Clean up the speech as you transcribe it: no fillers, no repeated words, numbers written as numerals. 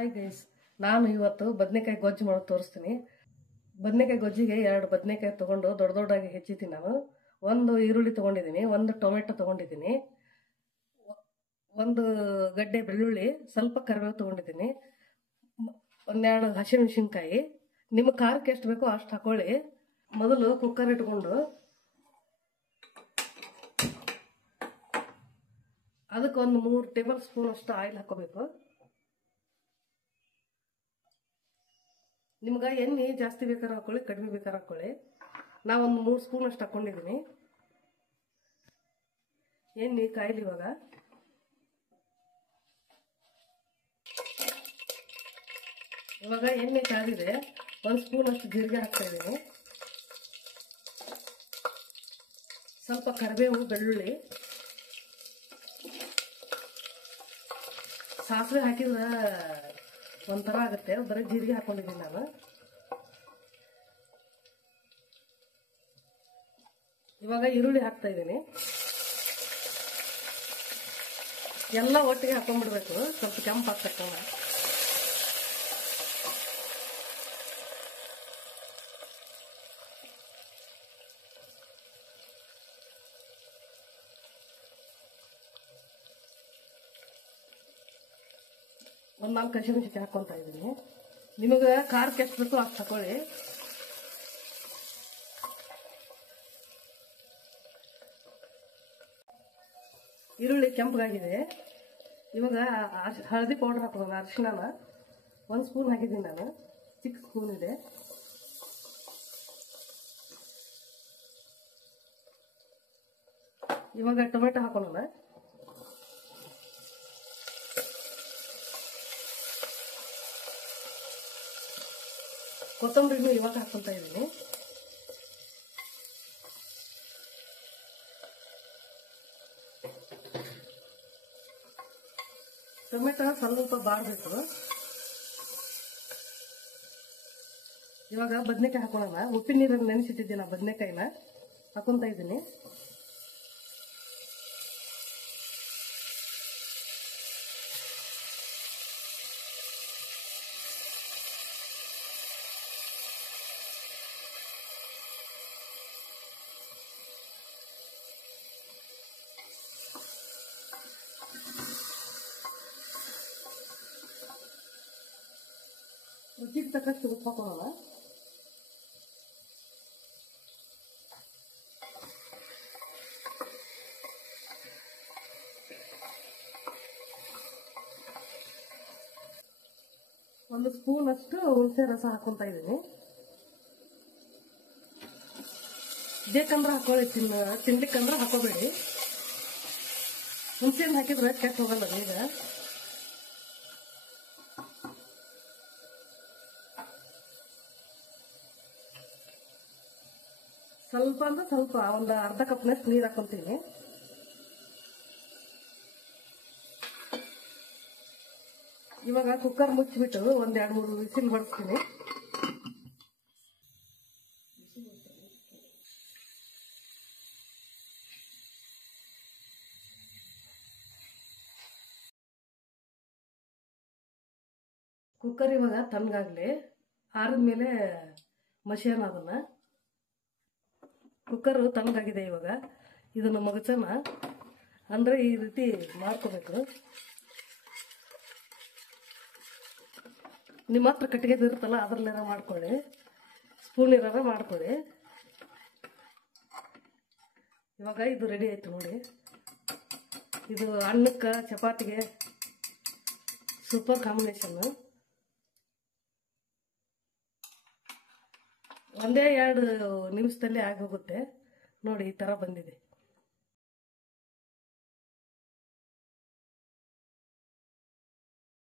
Hi guys, ನಾನು ಇವತ್ತು ಬದನೆಕಾಯಿ ಗೊಜ್ಜು ಮಾಡೋದು ತೋರಿಸ್ತೀನಿ. ಬದನೆಕಾಯಿ ಗೊಜ್ಜಿಗೆ 2 ಬದನೆಕಾಯಿ ತೊಗೊಂಡು ದೊಡ್ಡ ದೊಡ್ಡದಾಗಿ ಹೆಚ್ಚಿದ್ದೀನಿ. ನಾನು ಒಂದು ಈರುಳ್ಳಿ ತೊಗೊಂಡಿದ್ದೀನಿ, ಒಂದು ಟೊಮೆಟೊ ತೊಗೊಂಡಿದ್ದೀನಿ, ಒಂದು ಗಡ್ಡೆ ಬೆಳ್ಳುಳ್ಳಿ, ಸ್ವಲ್ಪ ಕರಿಬೇವು ತೊಗೊಂಡಿದ್ದೀನಿ, ಒಂದೆರಡು ಹಸಿಮೆಣಸಿನ್ಕಾಯಿ. ನಿಮ್ಮ ಖಾರಕ್ಕೆ ಎಷ್ಟು ಬೇಕೋ ಅಷ್ಟು ಹಾಕೊಳ್ಳಿ. ಮೊದಲು ಕುಕ್ಕರ್ ಇಟ್ಕೊಂಡು ಅದಕ್ಕೆ ಒಂದು 3 ಟೇಬಲ್ ಸ್ಪೂನ್ ಅಷ್ಟು ಆಯಿಲ್ ಹಾಕೋಬೇಕು. ನಿಮ್ಗೆ ಎಣ್ಣೆ ಜಾಸ್ತಿ ಬೇಕಾದ್ರೆ ಹಾಕೊಳ್ಳಿ, ಕಡಿಮೆ ಬೇಕಾದ್ರೆ ಹಾಕೊಳ್ಳಿ. ನಾವೊಂದು 3 ಸ್ಪೂನ್ ಅಷ್ಟು ಹಾಕೊಂಡಿದ್ದೀನಿ. ಎಣ್ಣೆ ಕಾಯಿಲಿ. ಇವಾಗ ಎಣ್ಣೆ ಕಾದಿದೆ. 1 ಸ್ಪೂನ್ ಅಷ್ಟು ಜೀರಿಗೆ ಹಾಕ್ತಾ ಇದ್ದೀನಿ, ಸ್ವಲ್ಪ ಕರಿಬೇವು, ಬೆಳ್ಳುಳ್ಳಿ, ಸಾಸಿವೆ ಹಾಕಿದ್ರೆ ಒಂಥರ ಆಗುತ್ತೆ, ಬರೀ ಜೀರಿಗೆ ಹಾಕೊಂಡಿದ್ದೀನಿ ನಾನು. ಇವಾಗ ಈರುಳ್ಳಿ ಹಾಕ್ತಾ ಇದ್ದೀನಿ. ಎಲ್ಲ ಒಟ್ಟಿಗೆ ಹಾಕೊಂಡ್ಬಿಡ್ಬೇಕು, ಸ್ವಲ್ಪ ಕೆಂಪು ಹಾಕ್ತಕ್ಕಂಥ. ಒಂದು 4 ಹಸಿಮೆಣಸಿನ್ಕಾಯಿ ಹಾಕ್ಕೊಂತ ಇದ್ದೀನಿ. ನಿಮಗೆ ಖಾರಕ್ಕೆ ಎಷ್ಟು ಬೇಕೋ ಅಷ್ಟು ಹಾಕೊಳ್ಳಿ. ಈರುಳ್ಳಿ ಕೆಂಪಗಾಗಿದೆ. ಇವಾಗ ಹಳದಿ ಪೌಡರ್ ಹಾಕೋಣ. ಅರಿಶಿಣನ 1 ಸ್ಪೂನ್ ಹಾಕಿದ್ದೀನಿ ನಾನು, ಚಿಕ್ಕ ಸ್ಪೂನ್ ಇದೆ. ಇವಾಗ ಟೊಮೆಟೊ ಹಾಕೋಣ. ಕೊತ್ತಂಬರಿನೂ ಇವಾಗ ಹಾಕೊಂತ ಇದ್ದೀನಿ. ಟೊಮೆಟೊ ಸ್ವಲ್ಪ ಬಾಡಬೇಕು. ಇವಾಗ ಬದನೆಕಾಯಿ ಹಾಕೋಣ. ಉಪ್ಪಿನ ನೀರಲ್ಲಿ ನೆನೆಸಿಟ್ಟಿದ್ದೀನಿ, ಬದನೆಕಾಯಿನ ಹಾಕೊಂತ ಇದ್ದೀನಿ. ರುಚಿಗೆ ತಕ್ಕಷ್ಟು ಉಪ್ಪು ಹಾಕೋಣ. ಒಂದು ಸ್ಪೂನ್ ಅಷ್ಟು ಹುಣಸೆ ರಸ ಹಾಕೊಂತ ಇದ್ದೀನಿ. ಬೇಕಂದ್ರೆ ಹಾಕೊಳ್ಳಿ, ತಿನ್ಲಿಕ್ಕಂದ್ರೆ ಹಾಕೋಬೇಡಿ. ಹುಣಸೆಹಣ್ಣು ಹಾಕಿದ್ರೆ ಕೆಟ್ಟ ಹೋಗಲ್ಲ ಬೇಗ. ಸ್ವಲ್ಪ ಅಂದ್ರೆ ಸ್ವಲ್ಪ, ಒಂದು ಅರ್ಧ ಕಪ್ನಷ್ಟು ನೀರು ಹಾಕೊಂತೀನಿ. ಇವಾಗ ಕುಕ್ಕರ್ ಮುಚ್ಚಿಬಿಟ್ಟು 1-2-3 ವಿಸಿಲ್ ಬಡಿಸ್ತೀನಿ. ಕುಕ್ಕರ್ ಇವಾಗ ತಣ್ಣಗಾಗ್ಲಿ, ಆರಿದ್ಮೇಲೆ ಮಷೇನ ಅದನ್ನ. ಕುಕ್ಕರು ತಣ್ಣಗಾಗಿದೆ. ಇವಾಗ ಇದನ್ನು ಮಗಚನ ಅಂದರೆ ಈ ರೀತಿ ಮಾಡ್ಕೋಬೇಕು. ನಿಮ್ಮ ಹತ್ರ ಕಟ್ಟಿಗೆ ಇರುತ್ತಲ್ಲ, ಅದ್ರಲ್ಲಾರ ಮಾಡ್ಕೊಳ್ಳಿ, ಸ್ಪೂನ್ ಇರಾರ ಮಾಡ್ಕೊಳ್ಳಿ. ಇವಾಗ ಇದು ರೆಡಿ ಆಯ್ತು ನೋಡಿ. ಇದು ಅನ್ನಕ್ಕೆ, ಚಪಾತಿಗೆ ಸೂಪರ್ ಕಾಂಬಿನೇಷನ್ನು. 1-2 ನಿಮಿಷದಲ್ಲಿ ಆಗೋಗುತ್ತೆ ನೋಡಿ. ಈ ಥರ ಬಂದಿದೆ.